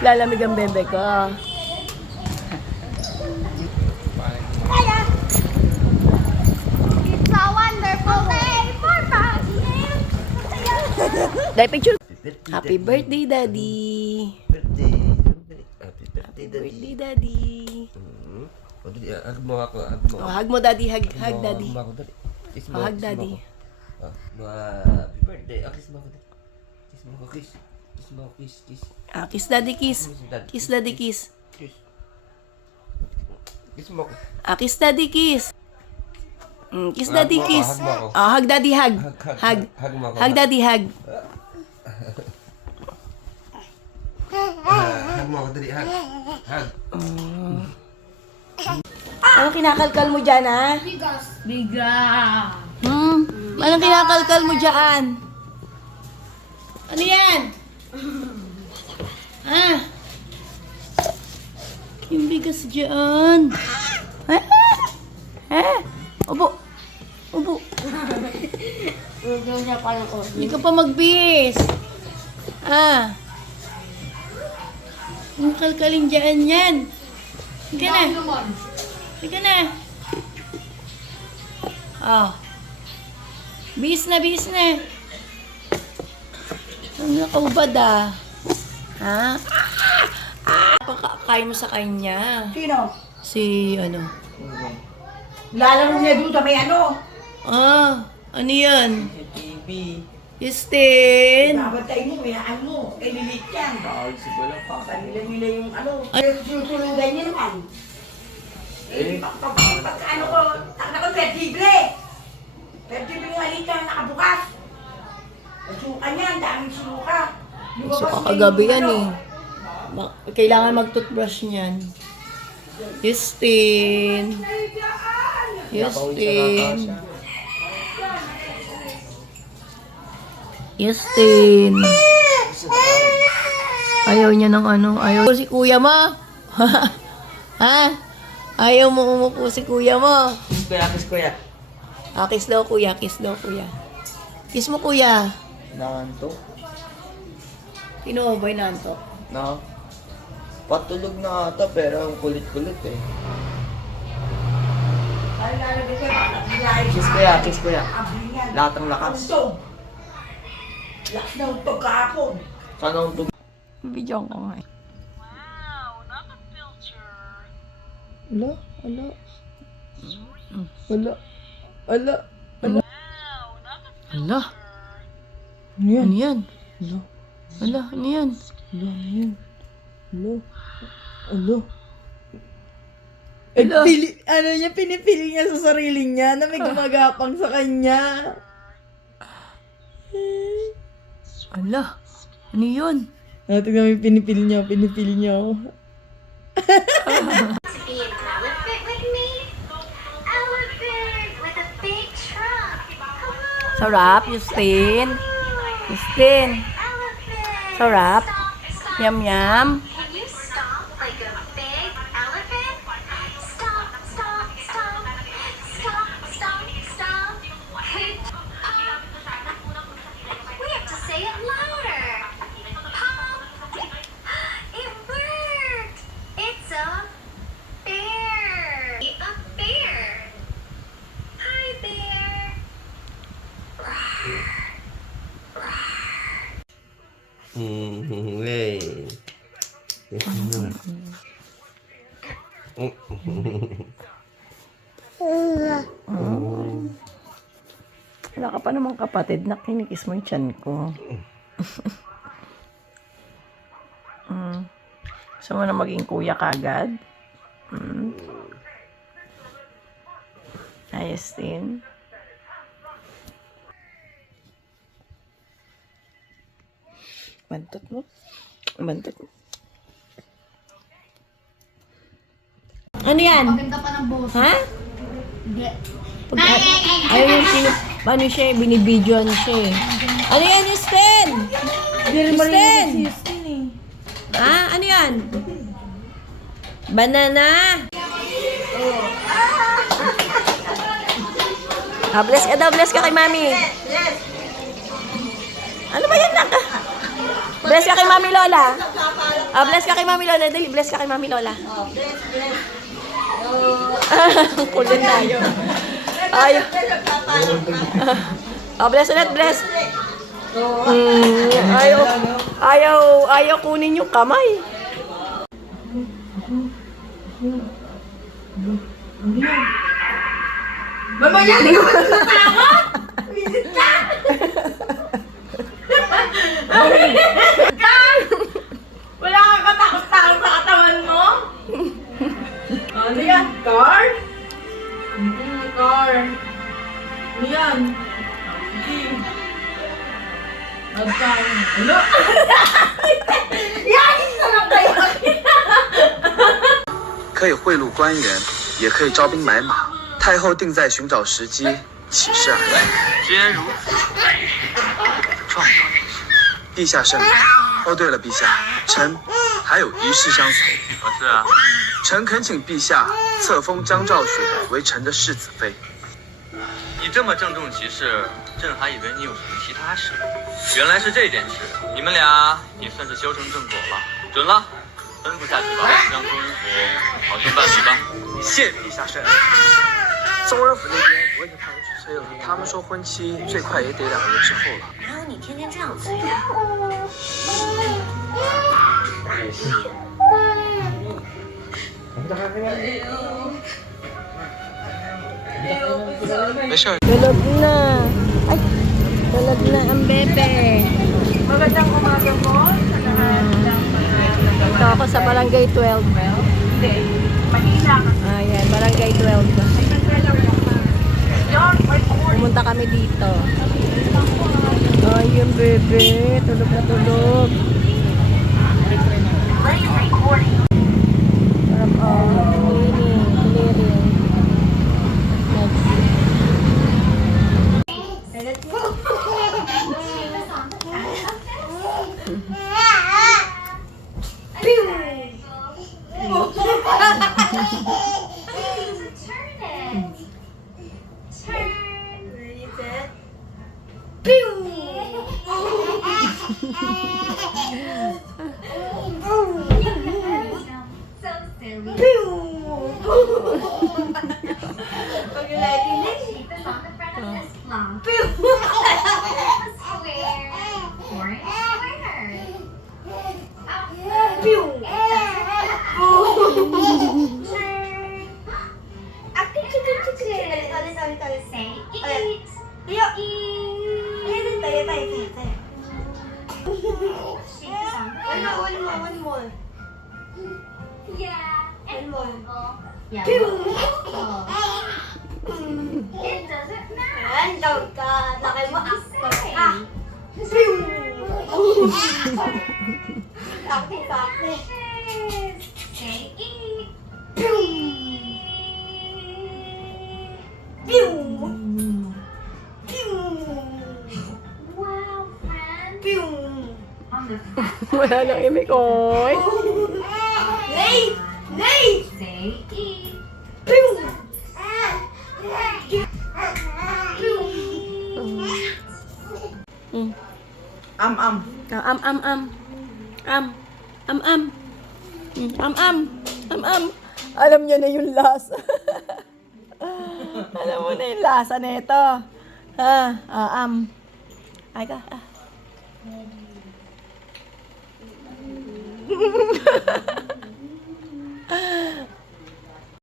Lalamig ang bebe ko. It's a wonderful day for Panginoon. Dahil picture. Happy birthday, Daddy. Birthday. Happy birthday, Daddy. Birthday, Daddy. O, dali, hug mo ako, hug mo. Oh, hug mo, Daddy. Hug, Daddy. Hug mo ako, dali. Kiss mo, Oh, hug, kiss mo Daddy. ako. Happy birthday. Kiss mo ako, dali. Kiss mo ako, kiss. Kiss mo ako, kiss, kiss. Kiss, Daddy, kiss. Kiss, Daddy, kiss. Kiss. Kiss mo ako. Kiss, Daddy, kiss. Kiss, Daddy, Hug mo ako, kiss. hug mo ako. Hug, Daddy, hug. Hug. Hug mo ako. Hug, Daddy, hug. Hug mo ako, dali, hug. Hug. Anong kinakalkal mo dyan, ha? Anong kinakalkal mo dyan? Ano yan? Yung bigas dyan. Ubo. Ubo. Hindi ka pa magbihis. Yung kalkalin dyan yan. Hindi ka na. Hindi ka na. Bihis na, bihis na. Ang nakaubad Pakakain mo sa kanya. Sino? Si ano? Lalaro niya doon sa may ano. Ano yan? TV. Justin! Babantay mo, mayaan mo. Lilit yan. Bawal si Bola pa. Nila yung ano. Tutulugan niya naman. Pag ano ko, takna ko perdible. Perdible yung halika nakabukas. Suka niya, ang daming suka. Suka kagabi yan Kailangan mag-toothbrush niyan. Justin! Justin! Justin! Ayaw niya ng ano. Ayaw si kuya mo. Ayaw mo umupo si kuya mo. Kiss kuya, kiss kuya. Kiss daw kuya, kiss daw kuya. Kiss mo kuya. Nakantok? Sino ba yung nantok? Na? Patulog na ata pero ang kulit-kulit eh. Ay, lalagay siya, bakit nilay Kiss kuya, kiss kuya. Lahat ng lakas. Untog. Lakas na untog kahapon. Sana ang tug... Video ko nga. Ala, ala. Ala. Ala. Ala. Ala. Ano yan? Ano yan? Ala. Ala, ano yan? Ala, ano yan? Ala. Ala. Ano niya, pinipili niya sa sarili niya na may gumagapang sa kanya. Ala. Ano yun? Tingnan mo yung pinipili niya, pinipili niya. Be an elephant with me? Elephant with a big trunk. Hello. Sarap, Justin. Justin. Elephant. Sarap. Stomp, stomp. Yum, yum. Can you stomp like a big elephant? Stomp, stomp, stomp. Stomp, stomp, stomp. We have to say it louder. Pop. It worked. It's a bear. A bear. Hi, bear. Hey. Wala ka pa namang kapatid na kinikis mo yung tiyan ko. Gusto mo na maging kuya kagad? Ayos din. Bantot mo. Bantot mo. Ano yan? Maganda pa ng boss. Ha? Hindi. Ayaw yung ano siya, binibidyoan siya eh. Ano yan, Justin? Justin! Ano yan? Banana? Bless ka daw, bless ka kay mami. Ano ba yan, naka? Bless ka kay Mami Lola. Bless ka kay Mami Lola. Dali, bless ka kay Mami Lola. Kulit tayo. Ayaw. Bless ulit, bless. Ayaw kunin yung kamay. Mamaya, hindi ko matatawa! Visit ka! Wala kang katakot-takot sa katawan mo? Ano yan? Car? Car. Ano yan? Sige. Magkano? Ano? Yan! Isa lang kayo! 可以贿赂官员，也可以招兵买马。太后定在寻找时机起事而来。既然如此，创造陛下圣明。哦，对了，陛下，臣还有一事相求。是啊，臣恳请陛下册封江兆雪为臣的世子妃。你这么郑重其事，朕还以为你有什么其他事。原来是这件事，你们俩也算是修成正果了。准了，吩咐下去吧，让宗人府好生办理吧。谢陛下圣明。宗人府那边我已经派人去催了，他们说婚期最快也得2个月之后了。哪有你天天这样催的？没事儿。 Tulog na. Ay, tulog na ang bebe. Magandang umaga po sa lahat ng Ito ako sa Barangay 12. Hindi. Mahina ka. Ayan, Barangay 12. Pumunta kami dito. Ay, yung bebe. Tulog na tulog. Sarap, cleaning, clearing. Next. One more. Yeah, and mobile. Yeah. Pew! It doesn't matter. Ayan, tawag ka. Laki mo. Say. Pew! Laki. Say eat. Pew! Pew! Pew! Wow, friend. Pew! On the fat Wala nang imik, oy. Nay! Nay! say eat. Pew! Mm. Am. Am. Alam niya na yung lasa. Alam mo na yung lasa na ito. Ay ka.